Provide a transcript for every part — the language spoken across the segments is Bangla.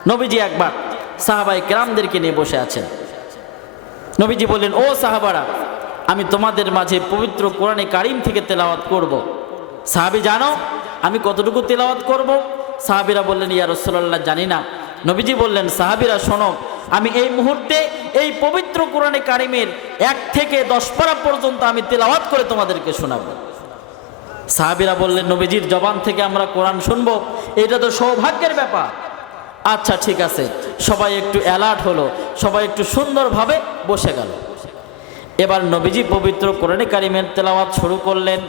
নবীজি একবার সাহাবাই কেরামদেরকে নিয়ে বসে আছেন নবীজি বললেন, ও সাহাবারা, আমি তোমাদের মাঝে পবিত্র কোরআনে কারিম থেকে তেলাওয়াত করব। সাহাবি জানো, আমি কতটুকু তেলাওয়াত করব। সাহাবিরা বললেন, ইয়া রসোল্লাহ জানি না নবীজি বললেন, সাহাবিরা, শোনো, আমি এই মুহূর্তে এই পবিত্র কোরআনে কারিমের এক থেকে দশ পারা পর্যন্ত আমি তেলাওয়াত করে তোমাদেরকে শোনাবো সাহাবিরা বললেন, নবীজির জবান থেকে আমরা কোরআন শুনব, এটা তো সৌভাগ্যের ব্যাপার আচ্ছা ঠিক আছে। সবাই একটু অ্যালার্ট হলো, সবাই একটু সুন্দরভাবে বসে গেল। এবার নবীজি পবিত্র কোরআনে কারিমের তেলাওয়াত শুরু করলেন।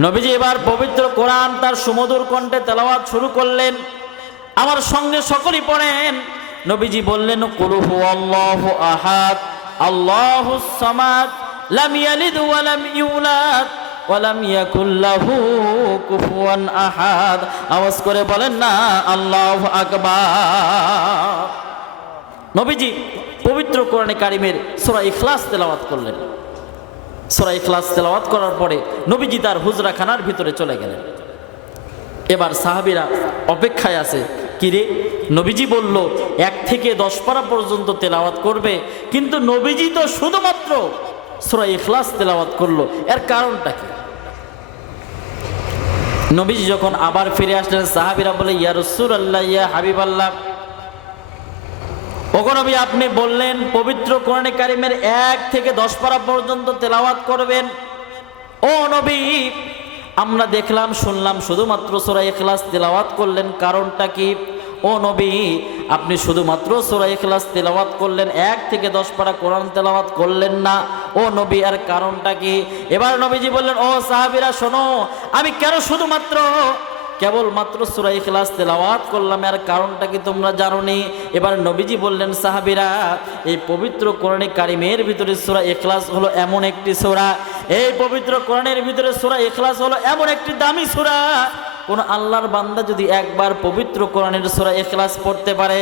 নবীজি এবার পবিত্র কোরআন তার সুমধুর কণ্ঠে তেলাওয়াত শুরু করলেন। আমার সঙ্গে সকলেই পড়েন। নবীজি বললেন কুলহু আল্লাহু আহাদ আল্লাহুস সামাদ, লাম ইয়ালিদ ওয়া লাম ইউলাদ। ওয়ালাম ইয়াকুল্লাহু কুফুয়ান আহাদ। আওয়াজ করে বলেন না, আল্লাহু আকবার। নবীজি পবিত্র কোরআনে কারিমের সূরা ইখলাস তেলাওয়াত করলেন। সূরা ইখলাস তেলাওয়াত করার পরে নবীজি তার হুজরা খানার ভিতরে চলে গেলেন। এবার সাহাবীরা অপেক্ষায় আছে কিরে নবীজি বলল, এক থেকে দশ পারা পর্যন্ত তেলাওয়াত করবে, কিন্তু নবীজি তো শুধুমাত্র সূরা ইখলাস তেলাওয়াত করল। এর কারণটা কি? নবীজি যখন আবার ফিরে আসলেন, সাহাবিরা বলে, ইয়া রসুল আল্লাহ ইয়া হাবিব আল্লাহ ওগো নবী, আপনি বললেন, পবিত্র কোরআনে কারিমের এক থেকে দশ পারা পর্যন্ত তেলাওয়াত করবেন। ও নবী, আমরা দেখলাম, শুনলাম, শুধুমাত্র সোরা ইখলাস তেলাওয়াত করলেন। কারণটা কি? ও নবী, আপনি শুধুমাত্র সোরা ইখলাস তেলাওয়াত করলেন, এক থেকে দশ পারা কোরআন তেলাওয়াত করলেন না। ও নবী আর কারণটা কি? এবার নবীজি বললেন, ও সাহাবিরা, শোনো, আমি কেন শুধুমাত্র, কেবলমাত্র সুরা ইখলাস তেলাওয়াত করলাম, এর কারণটা কি তোমরা জানোনি? এবার নবীজি বললেন, সাহাবিরা, এই পবিত্র কোরআনে কারিমের ভিতরে সুরা ইখলাস হলো এমন একটি সূরা। এই পবিত্র কোরআনের ভিতরে সুরা এখলাস হলো এমন একটি দামি সূরা। কোন আল্লাহর বান্দা যদি একবার পবিত্র কোরআনের সোরা এখলাস পড়তে পারে,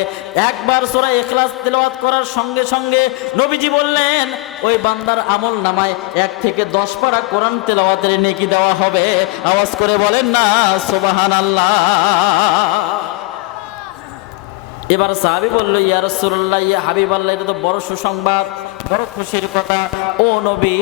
একবার সোরা এখলাস তেলাওয়াত করার সঙ্গে সঙ্গে নবীজি বললেন, ওই বান্দার আমল নামায় এক থেকে দশ পারা কোরআন তেলাওয়াতের নেকি দেওয়া হবে। আওয়াজ করে বলেন না সোবাহান আল্লাহ এবার সাহাবি বলল, ইয়া রাসূলুল্লাহ, ইয়া হাবিব আল্লাহ এটা তো বড় সুসংবাদ। বড় খুশির কথা। ও নবী,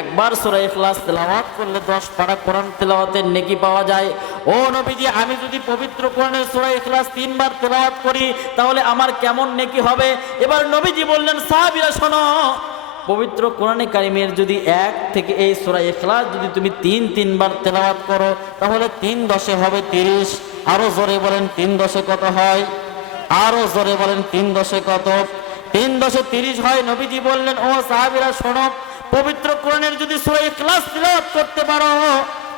একবার সূরা ইখলাস তেলাওয়াত করলে 10 পারা কোরআন তেলাওয়াতের নেকি পাওয়া যায়। ও নবীজি, আমি যদি পবিত্র কোরআনের সূরা ইখলাস তিনবার তেলাওয়াত করি, তাহলে আমার কেমন নেকি হবে? এবার নবীজি বললেন, সাহাবীরা, শোনো, পবিত্র কোরআনে কারিমের যদি এক থেকে এই সূরা ইখলাস যদি তুমি তিন তিনবার তেলাওয়াত করো, তাহলে তিন দশে হবে তিরিশ। আরও জোরে বলেন, তিন দশে কত হয়? আরও জোরে বলেন, তিন দশে কত? তিন দশে তিরিশ হয়, নবীজি বললেন, ও সাহাবিরা, শোনো, পবিত্র কোরআনের যদি সূরা ইখলাস তিলাওয়াত করতে পারো,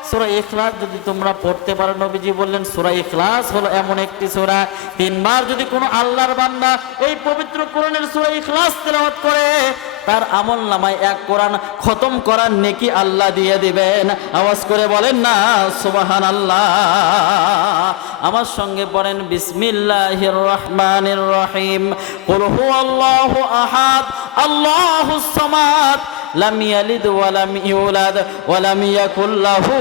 সূরা ইখলাস যদি তোমরা পড়তে পারো, নবীজি বললেন, সূরা ইখলাস হলো এমন একটি সূরা, তিনবার যদি কোনো আল্লাহর বান্দা এই পবিত্র কোরআনের সূরা ইখলাস তেলাওয়াত করে, তার আমল নামায় এক কোরআন খতম করার নেকি আল্লাহ দিয়ে দিবেন। আওয়াজ করে বলেন, না সুবাহান আল্লাহ আমার সঙ্গে পড়েন বিসমিল্লাহির রহমানির রহিম। কুল হুয়াল্লাহু আহাদ আল্লাহুস সামাদ, লাম ইয়ালিদ ওয়া লাম ইউলাদ ওয়া লাম ইয়াকুল লাহু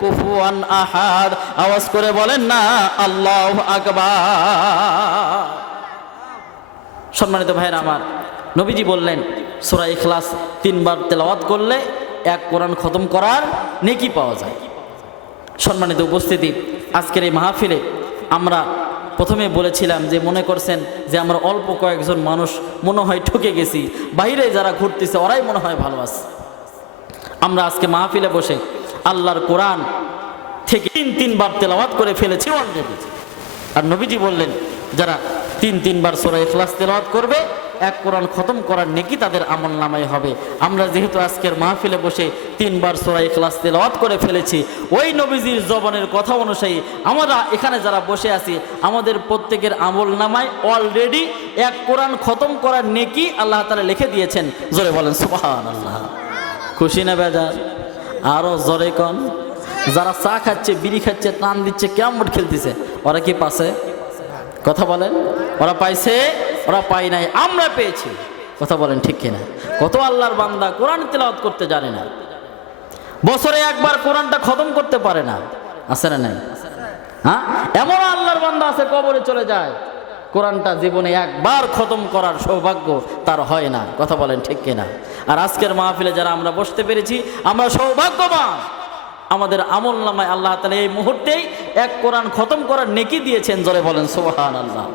কুফুয়ান আহাদ। আওয়াজ করে বলেন না, আল্লাহু আকবার। সম্মানিত ভাইরা আমার, নবীজি বললেন, সুরা ইখলাস তিনবার তেলাওয়াত করলে এক কোরআন খতম করার নেকি পাওয়া যায়। সম্মানিত উপস্থিতি আজকের এই মাহফিলে আমরা প্রথমে বলেছিলাম যে মনে করছেন যে আমরা অল্প কয়েকজন মানুষ মনে হয় ঠকে গেছি। বাইরে যারা ঘুরতেছে ওরাই মনে হয় ভালো আছে। আমরা আজকে মাহফিলে বসে আল্লাহর কোরআন থেকে তিন তিনবার তেলাওয়াত করে ফেলেছি অলরেডি আর নবীজি বললেন, যারা তিন তিনবার সোরা ইখলাস তেলাওয়াত করবে এক কোরআন খতম করার নেকি তাদের আমল নামাই হবে। আমরা যেহেতু আজকের মাহফিলে বসে তিনবার সোরা ইখলাস তেলাওয়াত করে ফেলেছি, ওই নবীজির জবানের কথা অনুযায়ী আমরা এখানে যারা বসে আছি, আমাদের প্রত্যেকের আমল নামায় অলরেডি এক কোরআন খতম করার নেকি আল্লাহ তালা লিখে দিয়েছেন। জোরে বলেন সুবহান আল্লাহ খুশি না বেজার আরও জোরে কন। যারা চা খাচ্ছে, বিড়ি খাচ্ছে টান দিচ্ছে, কেমন খেলতেছে? ওরা কি পাশে কথা বলেন। ওরা পাইছে? ওরা পায় নাই, আমরা পেয়েছি। কথা বলেন ঠিক কিনা? কত আল্লাহর বান্দা কোরআন তেলাওয়াত করতে জানে না। বছরে একবার কোরআনটা খতম করতে পারে না। আছে না নাই? হ্যাঁ? এমন আল্লাহর বান্দা আছে, কবরে চলে যায়। কোরআনটা জীবনে একবার খতম করার সৌভাগ্য তার হয় না। কথা বলেন ঠিক কিনা? আর আজকের মাহফিলে যারা আমরা বসতে পেরেছি, আমরা সৌভাগ্যবান। আমাদের আমল নামায় আল্লাহ তালা এই মুহূর্তেই এক কোরআন খতম করার নেকি দিয়েছেন, জোরে বলেন সোহান আল্লাহ